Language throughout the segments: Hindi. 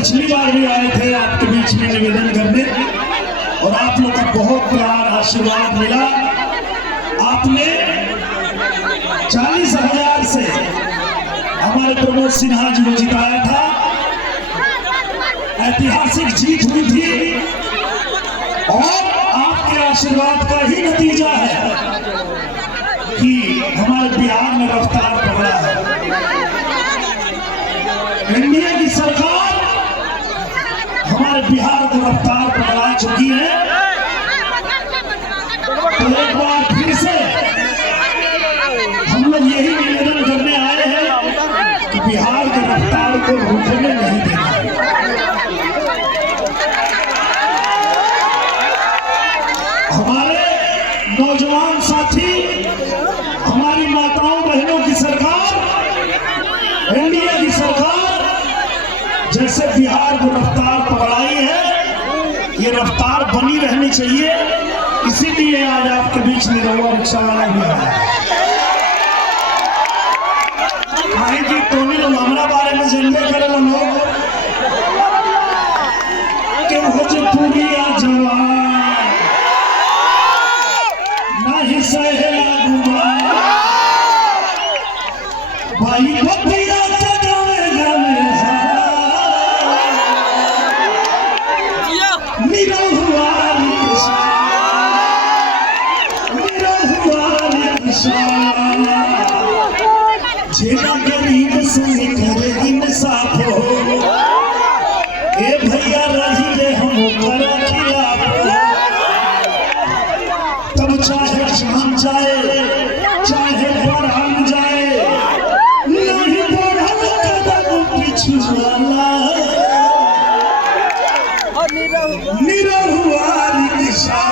पिछली बार भी आए थे आपके बीच में निवेदन करने और आप लोग का बहुत प्यार आशीर्वाद मिला। आपने 40,000 से हमारे प्रमोद सिन्हा जी को जिताया था। ऐतिहासिक जीत हुई थी और आपके आशीर्वाद का ही नतीजा है कि हमारे बिहार में रफ्तार पकड़ा है। एनडीए की सरकार हमारे बिहार को रफ्तार पकड़ा चुकी है। तो एक बार फिर से हम लोग यही निवेदन करने आए हैं कि बिहार की रफ्तार को रुकने नहीं देना। हमारे नौजवान साथी, हमारी माताओं बहनों की सरकार, एनडीए की सरकार जैसे बिहार को रफ्तार पकड़ाई है, ये रफ्तार बनी रहनी चाहिए। इसीलिए आज आपके बीच निरहुआ रिक्शा वाला भी आया है। कि टोनी लोग हमारा बारे में जानते करे लोग कि भोजपुरी जवान नहीं सहेला गुमान भाई बपिया जेना गरीब से करे इंसाफ हो, ए भैया रही ले हम कर खिलाफ, तब चाहे जान जाए चाहे बढ़ान जाए, नहीं बढ़ल कदम पिछुआला। निरहुआ रिक्शा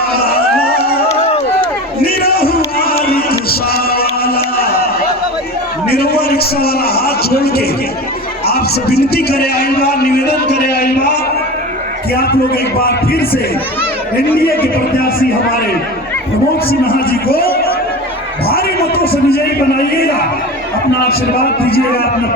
निरहुआ रिक्शा वाला हाथ जोड़ के आपसे विनती करे आइल बा, निवेदन करे आइल बा कि आप लोग एक बार फिर से एनडीए के प्रत्याशी हमारे प्रमोद सिन्हा जी को भारी मतों से विजयी बनाइएगा। अपना आशीर्वाद दीजिएगा। अपना